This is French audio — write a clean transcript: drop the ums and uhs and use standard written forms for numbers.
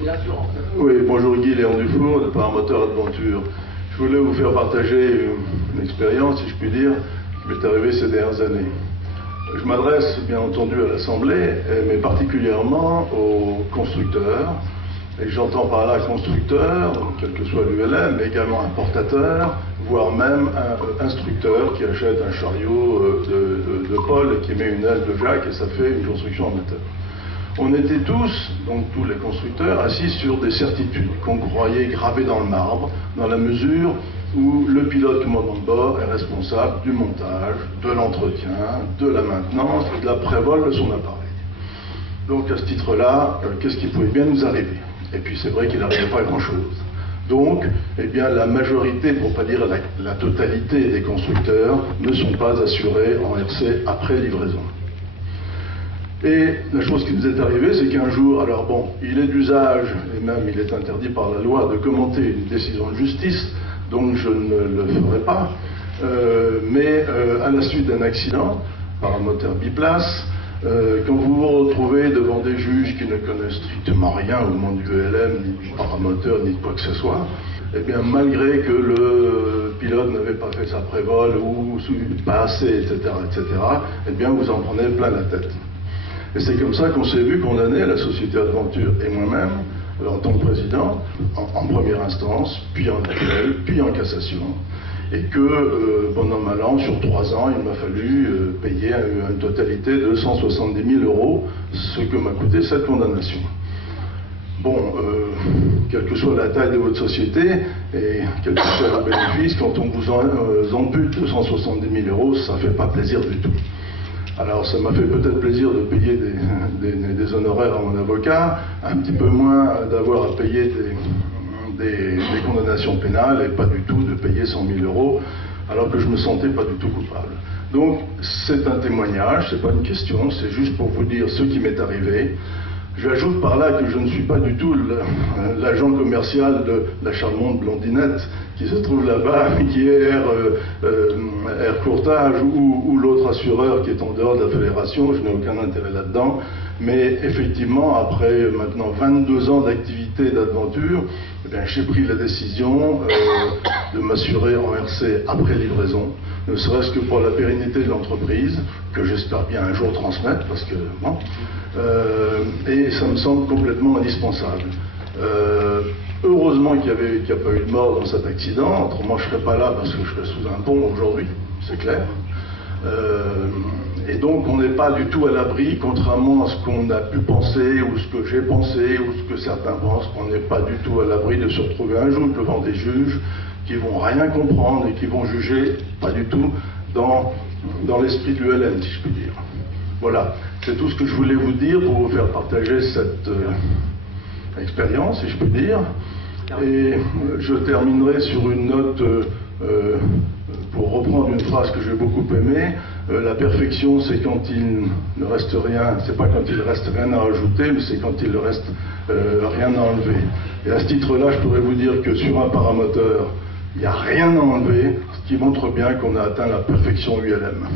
Oui, bonjour Guy, Léon Dufour, de Paramoteur Adventure. Je voulais vous faire partager une expérience, si je puis dire, qui m'est arrivée ces dernières années. Je m'adresse bien entendu à l'Assemblée, mais particulièrement aux constructeurs. Et j'entends par là constructeur, quel que soit l'ULM, mais également importateur, voire même un instructeur qui achète un chariot de Paul et qui met une aile de Jacques et ça fait une construction en moteur. On était tous, donc tous les constructeurs, assis sur des certitudes qu'on croyait gravées dans le marbre, dans la mesure où le pilote commandant de bord est responsable du montage, de l'entretien, de la maintenance et de la prévole de son appareil. Donc à ce titre-là, qu'est-ce qui pouvait bien nous arriver? Et puis c'est vrai qu'il n'arrivait pas grand-chose. Donc, eh bien, la majorité, pour ne pas dire la totalité des constructeurs, ne sont pas assurés en RC après livraison. Et la chose qui nous est arrivée, c'est qu'un jour, alors bon, il est d'usage, et même il est interdit par la loi, de commenter une décision de justice, donc je ne le ferai pas, mais à la suite d'un accident, par un moteur biplace, quand vous vous retrouvez devant des juges qui ne connaissent strictement rien au monde du ELM, ni du paramoteur, ni de quoi que ce soit, eh bien, malgré que le pilote n'avait pas fait sa prévole ou pas assez, etc., eh bien, vous en prenez plein la tête. Et c'est comme ça qu'on s'est vu condamner la société Adventure et moi-même, en tant que président, en première instance, puis en appel, puis en cassation. Et que, bon an, mal an, sur 3 ans, il m'a fallu payer une totalité de 170 000 €, ce que m'a coûté cette condamnation. Bon, quelle que soit la taille de votre société, et quel que soit le bénéfice, quand on vous ampute 270 000 €, ça ne fait pas plaisir du tout. Alors ça m'a fait peut-être plaisir de payer des honoraires à mon avocat, un petit peu moins d'avoir à payer des condamnations pénales et pas du tout de payer 100 000 €, alors que je me sentais pas du tout coupable. Donc c'est un témoignage, c'est pas une question, c'est juste pour vous dire ce qui m'est arrivé. J'ajoute par là que je ne suis pas du tout l'agent commercial de la charmante blondinette qui se trouve là-bas, qui est Air Courtage ou l'autre assureur qui est en dehors de la fédération. Je n'ai aucun intérêt là-dedans. Mais effectivement, après maintenant 22 ans d'activité d'aventure, eh bien, j'ai pris la décision de m'assurer en RC après livraison, ne serait-ce que pour la pérennité de l'entreprise, que j'espère bien un jour transmettre, parce que bon, et ça me semble complètement indispensable. Heureusement qu'il n'y a pas eu de mort dans cet accident, autrement je ne serais pas là parce que je serais sous un pont aujourd'hui, c'est clair. Et donc on n'est pas du tout à l'abri, contrairement à ce qu'on a pu penser, ou ce que j'ai pensé, ou ce que certains pensent, qu'on n'est pas du tout à l'abri de se retrouver un jour devant des juges qui vont rien comprendre et qui vont juger pas du tout dans l'esprit de l'ULM, si je puis dire. Voilà, c'est tout ce que je voulais vous dire pour vous faire partager cette expérience, si je peux dire. Et je terminerai sur une note, pour reprendre une phrase que j'ai beaucoup aimée, la perfection c'est quand il ne reste rien, c'est pas quand il reste rien à ajouter, mais c'est quand il ne reste rien à enlever. Et à ce titre-là, je pourrais vous dire que sur un paramoteur, il n'y a rien à enlever, ce qui montre bien qu'on a atteint la perfection ULM.